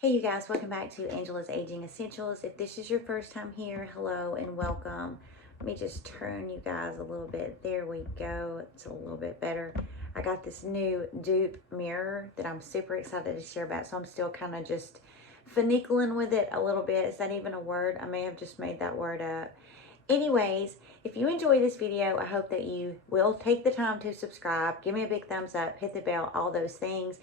Hey you guys, welcome back to Angela's Aging Essentials. If this is your first time here, hello and welcome. Let me just turn you guys a little bit. There we go. It's a little bit better. I got this new Dupe mirror that I'm super excited to share about, so I'm still kind of just finicking with it a little bit. Is that even a word? I may have just made that word up. Anyways, if you enjoy this video, I hope that you will take the time to subscribe, give me a big thumbs up, hit the bell, all those things.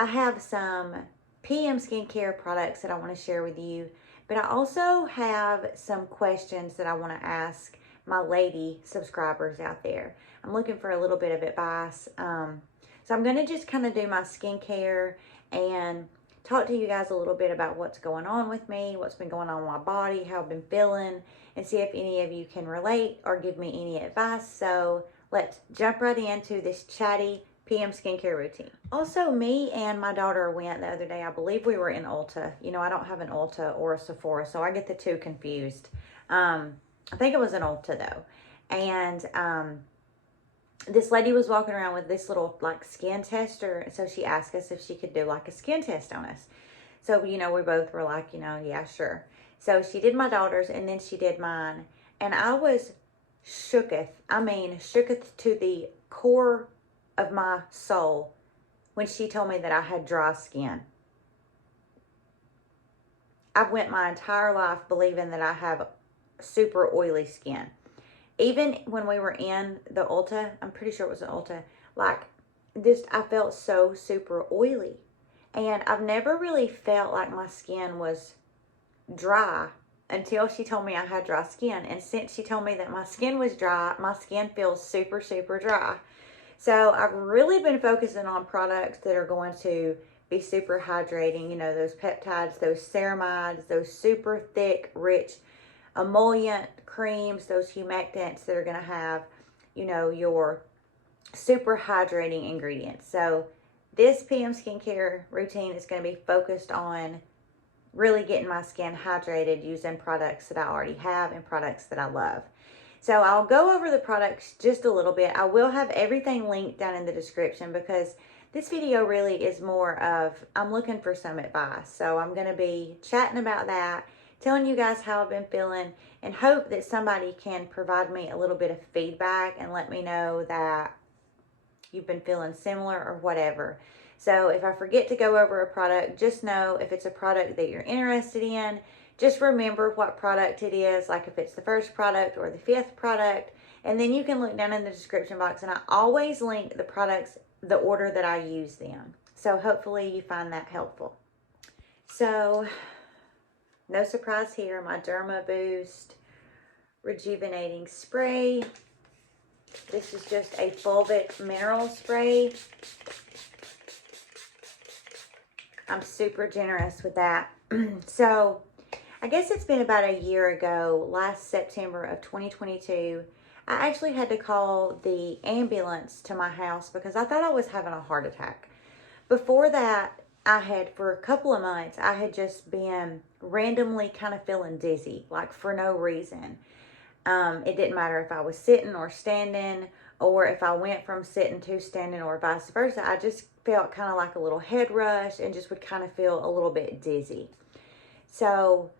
I have some PM skincare products that I want to share with you, but I also have some questions that I want to ask my lady subscribers out there. I'm looking for a little bit of advice. So I'm going to just kind of do my skincare and talk to you guys a little bit about what's going on with me, what's been going on with my body, how I've been feeling, and see if any of you can relate or give me any advice. So let's jump right into this chatty PM skincare routine. Also, me and my daughter went the other day. I believe we were in Ulta. You know, I don't have an Ulta or a Sephora, so I get the two confused. I think it was an Ulta though. And this lady was walking around with this little like skin tester. So she asked us if she could do like a skin test on us. So, you know, we both were like, you know, yeah, sure. So she did my daughter's and then she did mine. And I was shooketh. I mean, shooketh to the core of my soul when she told me that I had dry skin. I've went my entire life believing that I have super oily skin. Even when we were in the Ulta, I'm pretty sure it was an Ulta, like just I felt so super oily. And I've never really felt like my skin was dry until she told me I had dry skin. And since she told me that my skin was dry, my skin feels super, super dry. So I've really been focusing on products that are going to be super hydrating, you know, those peptides, those ceramides, those super thick, rich emollient creams, those humectants that are going to have, you know, your super hydrating ingredients. So this PM skincare routine is going to be focused on really getting my skin hydrated using products that I already have and products that I love. So I'll go over the products just a little bit. I will have everything linked down in the description because this video really is more of, I'm looking for some advice. So I'm going to be chatting about that, telling you guys how I've been feeling, and hope that somebody can provide me a little bit of feedback and let me know that you've been feeling similar or whatever. So if I forget to go over a product, just know if it's a product that you're interested in, just remember what product it is, like if it's the first product or the fifth product, and then you can look down in the description box, and I always link the products, the order that I use them. So hopefully you find that helpful. So no surprise here, my Derma Boost Rejuvenating Spray. This is just a fulvic mineral spray. I'm super generous with that. So I guess it's been about a year ago, last September of 2022, I actually had to call the ambulance to my house because I thought I was having a heart attack. Before that, for a couple of months, I had just been randomly kind of feeling dizzy, like for no reason. It didn't matter if I was sitting or standing, or if I went from sitting to standing or vice versa. I just felt kind of like a little head rush and just would kind of feel a little bit dizzy. So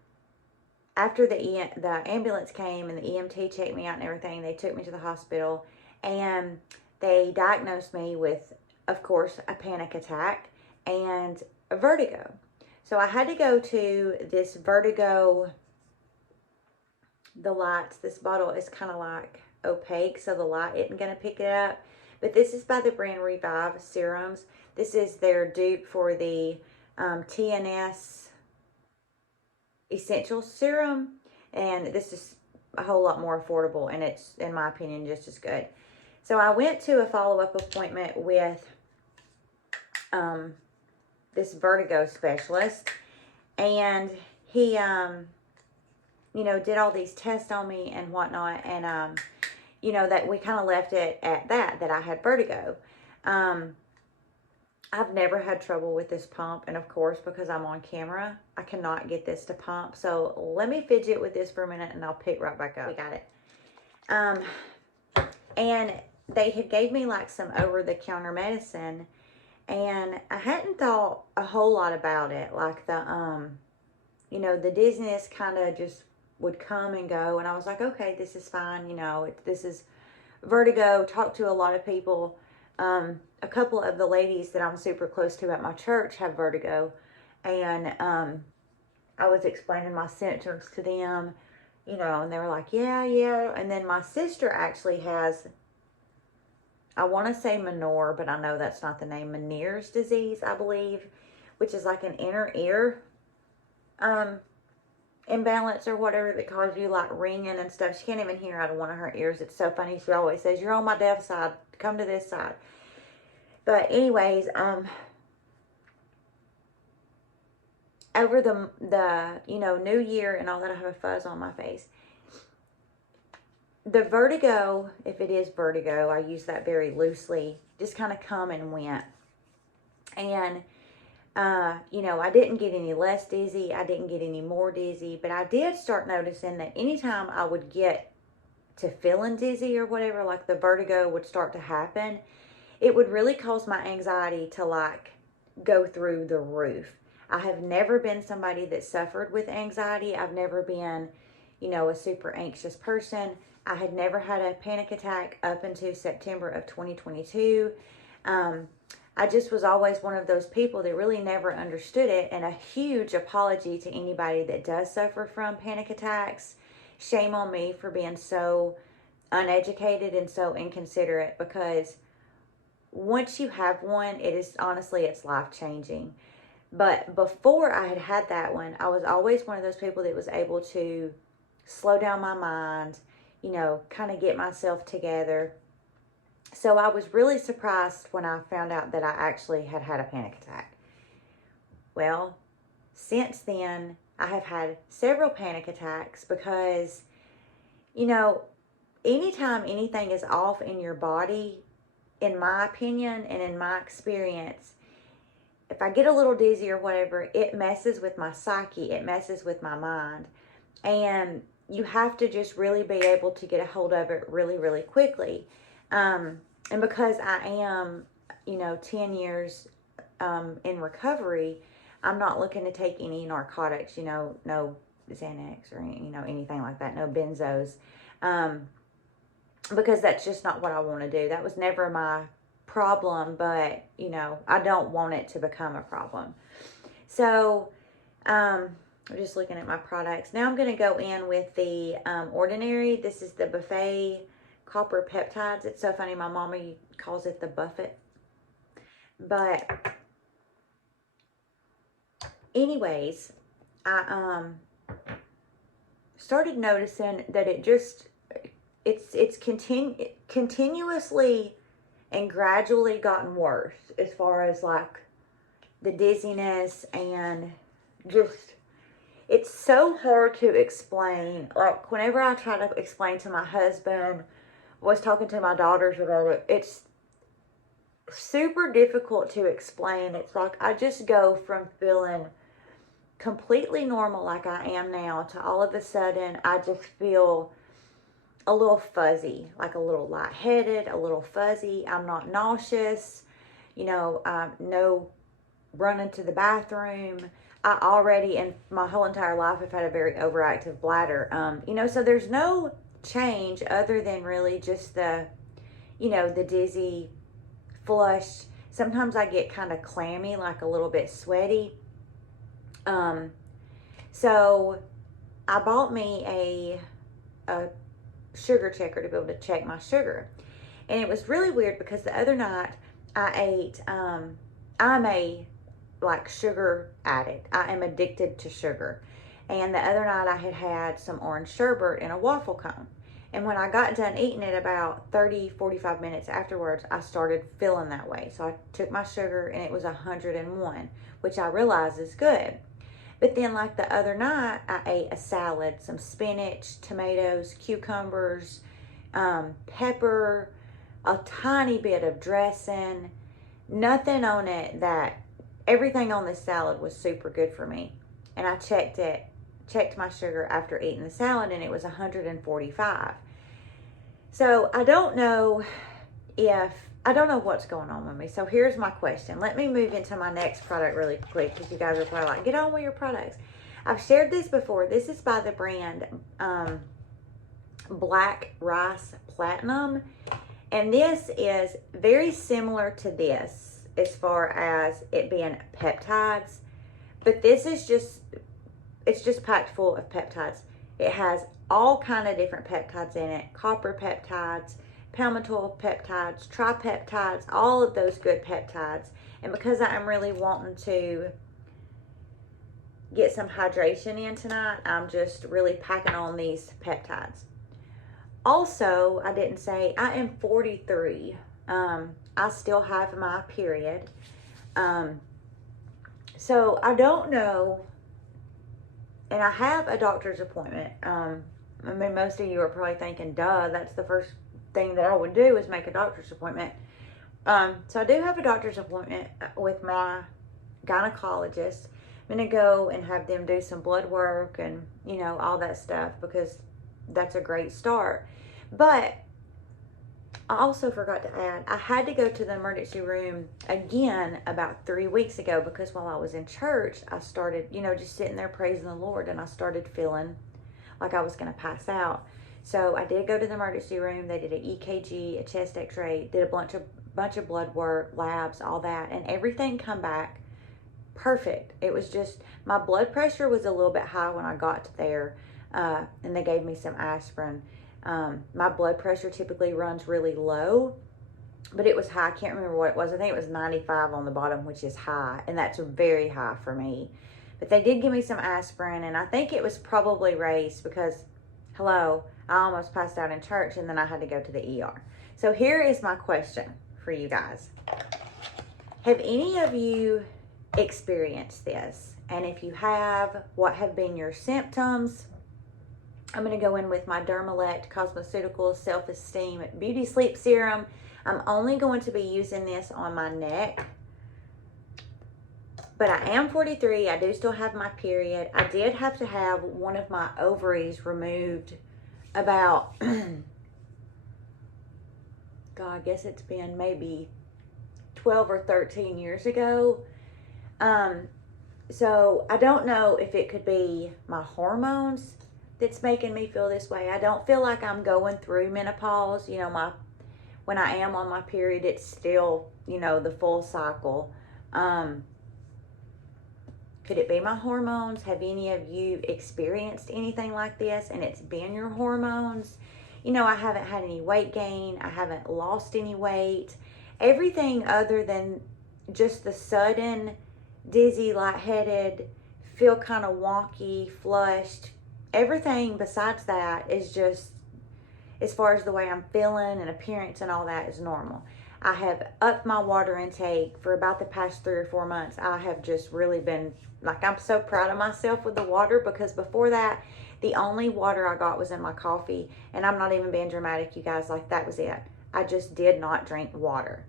after the ambulance came and the EMT checked me out and everything, they took me to the hospital and they diagnosed me with, of course, a panic attack and a vertigo. So I had to go to this vertigo, the lights, this bottle is kind of like opaque, so the light isn't going to pick it up. But this is by the brand Revive Serums. This is their dupe for the TNS Essential Serum, and this is a whole lot more affordable, and it's, in my opinion, just as good. So I went to a follow-up appointment with this vertigo specialist, and he you know, did all these tests on me and whatnot, and you know, that we kind of left it at that I had vertigo. I've never had trouble with this pump, and of course, because I'm on camera, I cannot get this to pump. So let me fidget with this for a minute and I'll pick right back up. We got it. And they had gave me like some over-the-counter medicine, And I hadn't thought a whole lot about it. Like the dizziness kind of just would come and go. And I was like, okay, this is fine. This is vertigo. Talked to a lot of people. A couple of the ladies that I'm super close to at my church have vertigo. And I was explaining my symptoms to them, and they were like, yeah, yeah. And then my sister actually has, I want to say Menor, but I know that's not the name. Meniere's disease, I believe, which is like an inner ear imbalance or whatever that causes you like ringing and stuff. She can't even hear out of one of her ears. It's so funny. She always says, you're on my deaf side. Come to this side. But anyways, over the New Year and all that, I have a fuzz on my face. The vertigo, if it is vertigo, I use that very loosely, just kind of come and went. And, I didn't get any less dizzy. I didn't get any more dizzy. But I did start noticing that anytime I would get to feeling dizzy or whatever, like the vertigo would start to happen, it would really cause my anxiety to like go through the roof. I have never been somebody that suffered with anxiety. I've never been, a super anxious person. I had never had a panic attack up until September of 2022. I just was always one of those people that really never understood it. And a huge apology to anybody that does suffer from panic attacks. Shame on me for being so uneducated and so inconsiderate, because once you have one, it's life-changing. But before I had that one, I was always one of those people that was able to slow down my mind, kind of get myself together. So I was really surprised when I found out that I actually had a panic attack. Well, since then, I have had several panic attacks because, anytime anything is off in your body, in my opinion and in my experience, if I get a little dizzy or whatever, it messes with my psyche. It messes with my mind. And you have to just really be able to get a hold of it really, really quickly. And because I am, 10 years in recovery, I'm not looking to take any narcotics, no Xanax or, anything like that, no benzos. Because that's just not what I want to do. That was never my problem, but I don't want it to become a problem. So I'm just looking at my products now. I'm going to go in with the Ordinary. This is the Buffet Copper Peptides. It's so funny, my mama calls it the Buffet. But anyways, I started noticing that it's continuously and gradually gotten worse as far as like the dizziness, and just, it's so hard to explain. Like whenever I try to explain to my husband, was talking to my daughters about it, it's super difficult to explain. It's like I just go from feeling completely normal like I am now to all of a sudden I just feel a little fuzzy, like a little lightheaded, a little fuzzy. I'm not nauseous, no running to the bathroom. I already, in my whole entire life, have had a very overactive bladder. So there's no change other than really just the dizzy, flush. Sometimes I get kind of clammy, like a little bit sweaty. So I bought me a sugar checker to be able to check my sugar. And it was really weird because the other night I ate, I'm a sugar addict. I am addicted to sugar. And the other night I had some orange sherbet in a waffle cone. And when I got done eating it, about 30-45 minutes afterwards, I started feeling that way. So I took my sugar and it was 101, which I realize is good. But then like the other night, I ate a salad, some spinach, tomatoes, cucumbers, pepper, a tiny bit of dressing, nothing on it everything on this salad was super good for me. And I checked my sugar after eating the salad, and it was 145. So I don't know if I don't know what's going on with me. So here's my question. Let me move into my next product really quick, because you guys are probably like, get on with your products. I've shared this before. This is by the brand Black Rice Platinum. And this is very similar to this as far as it being peptides. But this is just, it's just packed full of peptides. It has all kind of different peptides in it. Copper peptides, palmitoyl peptides, tripeptides, all of those good peptides. And because I'm really wanting to get some hydration in tonight, I'm just really packing on these peptides. Also, I didn't say, I am 43. I still have my period. So I don't know, and I have a doctor's appointment. I mean, most of you are probably thinking, duh, that's the first thing that I would do is make a doctor's appointment. So I do have a doctor's appointment with my gynecologist. I'm going to go and have them do some blood work and, you know, all that stuff, because that's a great start. But I also forgot to add, I had to go to the emergency room again about 3 weeks ago, because while I was in church, I started, you know, just sitting there praising the Lord, and I started feeling like I was going to pass out. So I did go to the emergency room. They did an EKG, a chest x-ray, did a bunch of blood work, labs, all that, and everything come back perfect. It was just, my blood pressure was a little bit high when I got there, and they gave me some aspirin. My blood pressure typically runs really low, but it was high. I can't remember what it was. I think it was 95 on the bottom, which is high, and that's very high for me. But they did give me some aspirin, and I think it was probably raised because, hello, I almost passed out in church, and then I had to go to the ER. So here is my question for you guys. Have any of you experienced this? And if you have, what have been your symptoms? I'm going to go in with my Dermelect Cosmeceuticals Self-Esteem Beauty Sleep Serum. I'm only going to be using this on my neck. But I am 43. I do still have my period. I did have to have one of my ovaries removed about, God, I guess it's been maybe 12 or 13 years ago. So I don't know if it could be my hormones that's making me feel this way. I don't feel like I'm going through menopause. You know, when I am on my period, it's still, you know, the full cycle. Could it be my hormones? Have any of you experienced anything like this and it's been your hormones? You know, I haven't had any weight gain. I haven't lost any weight. Everything other than just the sudden dizzy, lightheaded, feel kind of wonky, flushed. Everything besides that is just, as far as the way I'm feeling and appearance and all that, is normal. I have upped my water intake for about the past 3 or 4 months. I have just really been, like, I'm so proud of myself with the water, because before that, the only water I got was in my coffee. And I'm not even being dramatic, you guys, like, that was it. I just did not drink water.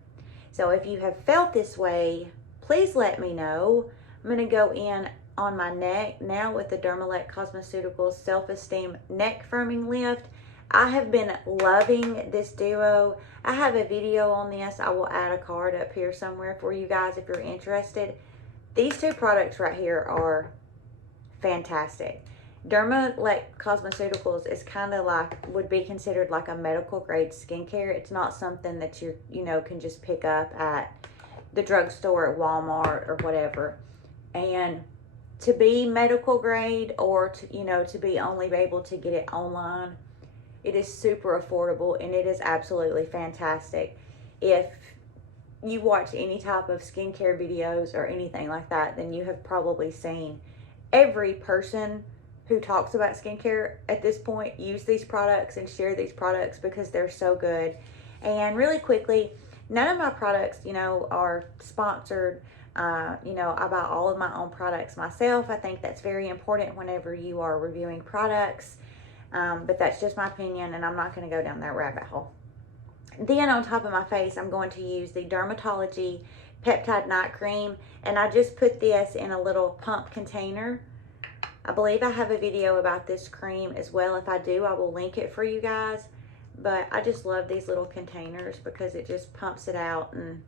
So if you have felt this way, please let me know. I'm going to go in on my neck now with the Dermelect Cosmeceuticals Self-Esteem Neck Firming Lift. I have been loving this duo. I have a video on this. I will add a card up here somewhere for you guys if you're interested. These two products right here are fantastic. Dermelect Cosmeceuticals is kind of like, would be considered like a medical grade skincare. It's not something that you know, can just pick up at the drugstore, at Walmart, or whatever. And to be medical grade, or to, you know, to be only able to get it online, it is super affordable, and it is absolutely fantastic. If you watch any type of skincare videos or anything like that, then you have probably seen every person who talks about skincare at this point use these products and share these products, because they're so good. And really quickly, none of my products, you know, are sponsored. You know, I buy all of my own products myself. I think that's very important whenever you are reviewing products. But that's just my opinion, and I'm not going to go down that rabbit hole. Then on top of my face, I'm going to use the Dermatology Peptide Night Cream, and I just put this in a little pump container. I believe I have a video about this cream as well. If I do, I will link it for you guys. but I just love these little containers because it just pumps it out, and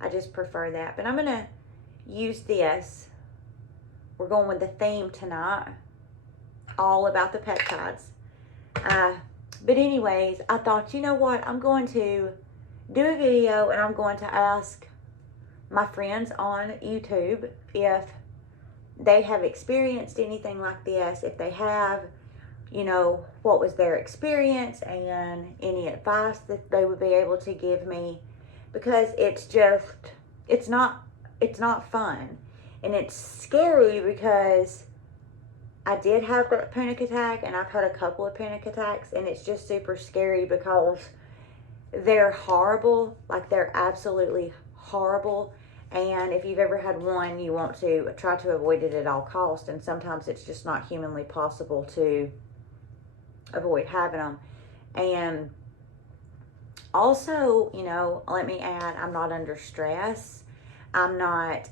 I just prefer that. But I'm going to use this. We're going with the theme tonight, all about the peptides. But anyways, I thought, you know what, I'm going to do a video, and I'm going to ask my friends on YouTube if they have experienced anything like this. If they have, you know, what was their experience and any advice that they would be able to give me, because it's not fun, and it's scary because I did have that panic attack, and I've had a couple of panic attacks, and it's just super scary because they're horrible. Like, they're absolutely horrible. And if you've ever had one, you want to try to avoid it at all costs. And sometimes it's just not humanly possible to avoid having them. And also, you know, let me add, I'm not under stress. I'm not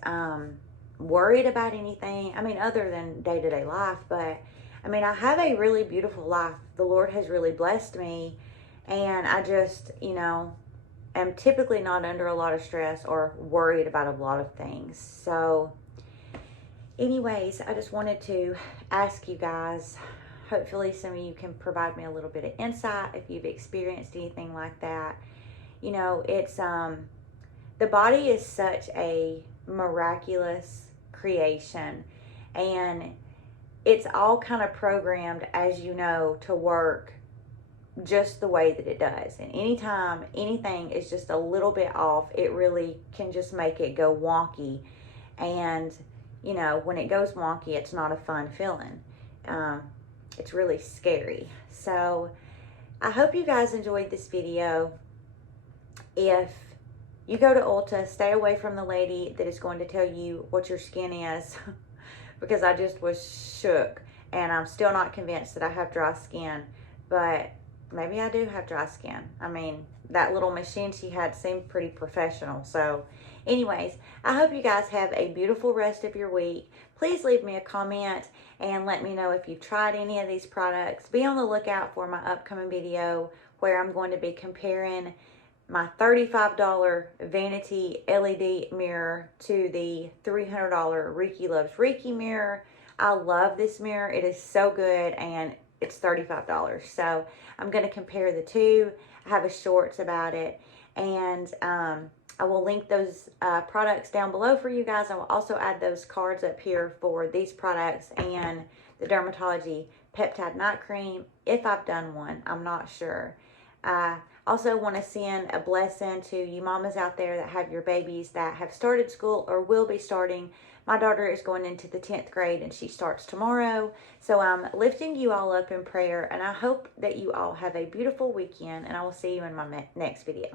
worried about anything. I mean, other than day-to-day life. But, I mean, I have a really beautiful life. The Lord has really blessed me. And I just, you know, am typically not under a lot of stress or worried about a lot of things. So, anyways, I just wanted to ask you guys, hopefully some of you can provide me a little bit of insight if you've experienced anything like that. You know, it's, the body is such a miraculous creation, and it's all kind of programmed, as you know, to work just the way that it does. And anytime anything is just a little bit off, it really can just make it go wonky. And, you know, when it goes wonky, it's not a fun feeling. It's really scary. So I hope you guys enjoyed this video. If you go to Ulta, stay away from the lady that is going to tell you what your skin is because I just was shook, and I'm still not convinced that I have dry skin, but maybe I do have dry skin. I mean, that little machine she had seemed pretty professional. So anyways, I hope you guys have a beautiful rest of your week. Please leave me a comment and let me know if you've tried any of these products. Be on the lookout for my upcoming video where I'm going to be comparing my $35 vanity LED mirror to the $300 Reiki Loves Reiki mirror. I love this mirror. It is so good, and it's $35. So I'm going to compare the two. I have a shorts about it, and I will link those products down below for you guys. I will also add those cards up here for these products and the Dermatology Peptide Night Cream, if I've done one. I'm not sure. I also want to send a blessing to you mamas out there that have your babies that have started school or will be starting. My daughter is going into the 10th grade, and she starts tomorrow. So I'm lifting you all up in prayer, and I hope that you all have a beautiful weekend, and I will see you in my next video.